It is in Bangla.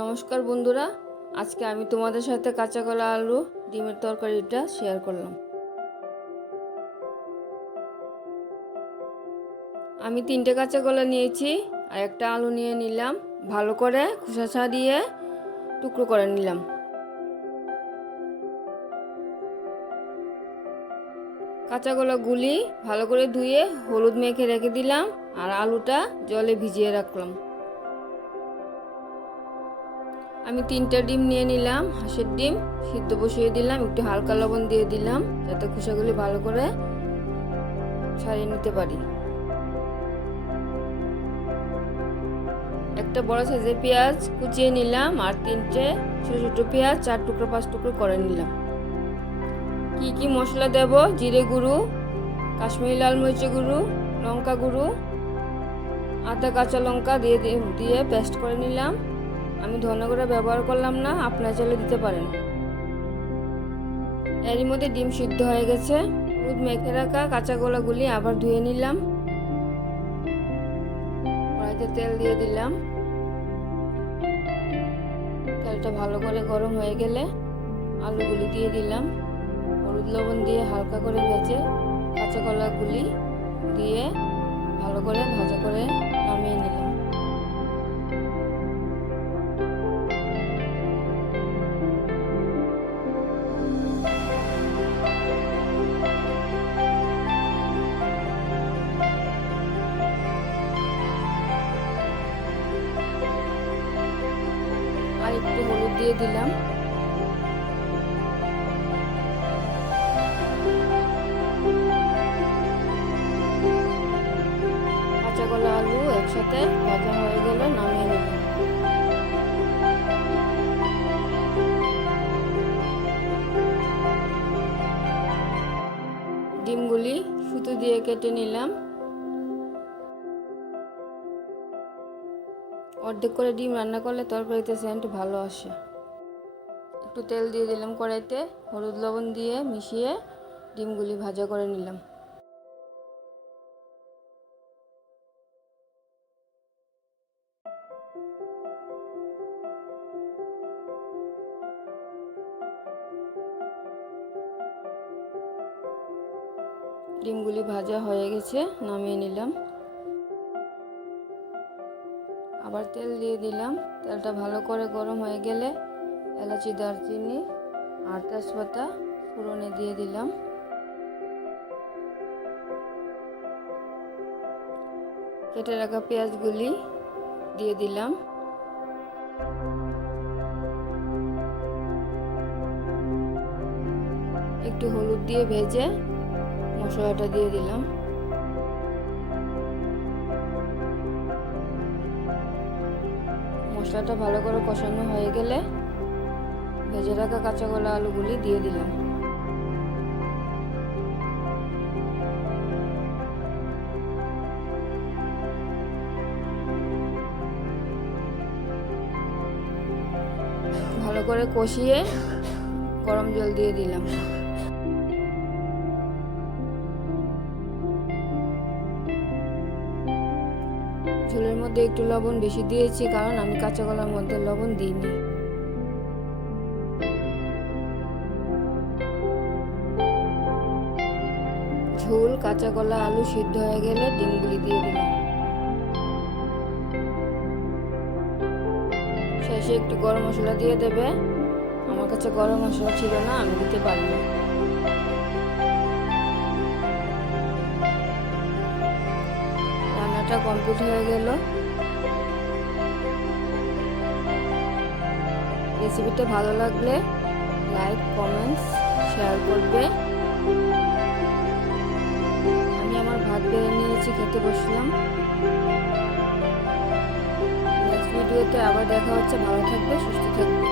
নমস্কার বন্ধুরা, আজকে আমি তোমাদের সাথে কাঁচা কলা আলু ডিমের তরকারিটা শেয়ার করলাম। আমি 3টে কাঁচা কলা নিয়েছি আর একটা আলু নিয়ে নিলাম, ভালো করে খোসা ছাড়িয়ে টুকরো করে নিলাম। কাঁচা কলাগুলি ভালো করে ধুয়ে হলুদ মেখে রেখে দিলাম আর আলুটা জলে ভিজিয়ে রাখলাম। আমি 3টা ডিম নিয়ে নিলাম, হাঁসের ডিম সিদ্ধ বসিয়ে দিলাম, একটু হালকা লবণ দিয়ে দিলাম যাতে খোসাগুলি ভালো করে ছাড়িয়ে নিতে পারি। একটা বড় সাইজের পেঁয়াজ কুচিয়ে নিলাম আর 3টে ছোট ছোট পেঁয়াজ 4 টুকরো 5 টুকরো করে নিলাম। কি মশলা দেব: জিরে গুঁড়ো, কাশ্মীরি লাল মরিচের গুঁড়ো, লঙ্কা গুঁড়ো, আদা কাঁচা লঙ্কা দিয়ে পেস্ট করে নিলাম। আমি ধনে গুঁড়ো ব্যবহার করলাম না, আপনারা চাইলে দিতে পারেন। এরই মধ্যে ডিম সিদ্ধ হয়ে গেছে। হলুদ মেখে রাখা কাঁচা কলাগুলি আবার ধুয়ে নিলাম। কড়াইতে তেল দিয়ে দিলাম। তেলটা ভালো করে গরম হয়ে গেলে আলুগুলি দিয়ে দিলাম। হলুদ লবণ দিয়ে হালকা করে ভেজে কাঁচা কলাগুলি দিয়ে ভালো করে ভাজা করে নামিয়ে নিলাম। আর একটু হলুদ দিয়ে দিলাম। কাঁচা কলা আলু একসাথে ভাজা হয়ে গেলে নামিয়ে নিলাম। ডিমগুলি সুতো দিয়ে কেটে নিলাম। অর্ধেক করে ডিম রান্না করলে তরকারিতে সেন্ট ভালো আসে। একটু তেল দিয়ে দিলাম কড়াইতে, হলুদ লবণ দিয়ে মিশিয়ে ডিমগুলি ভাজা করে নিলাম। ডিমগুলি ভাজা হয়ে গেছে, নামিয়ে নিলাম। আবার তেল দিয়ে দিলাম। তেলটা ভালো করে গরম হয়ে গেলে এলাচি, দারচিনি আর তেজপাতা ফোড়নে দিয়ে দিলাম। কেটে রাখা পেঁয়াজগুলি দিয়ে দিলাম। একটু হলুদ দিয়ে ভেজে মশলাটা দিয়ে দিলাম। মশলাটা ভালো করে কষানো হয়ে গেলে ভেজে রাখা কাঁচা কলা আলুগুলি দিয়ে দিলাম। ভালো করে কষিয়ে গরম জল দিয়ে দিলাম। ঝোলের মধ্যে একটু লবণ বেশি দিয়েছি, কারণ আমি কাঁচা কলার মধ্যে লবণ দিইনি। ঝোল কাঁচা কলা আলু সিদ্ধ হয়ে গেলে ডিমগুলি দিয়ে দিলাম। শেষে একটু গরম মশলা দিয়ে দেবে। আমার কাছে গরম মশলা ছিল না, আমি দিতে পারিনি। রান্নাটা কমপ্লিট হয়ে গেল। রেসিপিটা ভালো লাগলে লাইক, কমেন্টস, শেয়ার করবে। আমি আমার ভাত বেড়ে নিয়েছি, খেতে বসলাম। নেক্সট ভিডিওতে আবার দেখা হচ্ছে। ভালো থাকবে, সুস্থ থাকবে।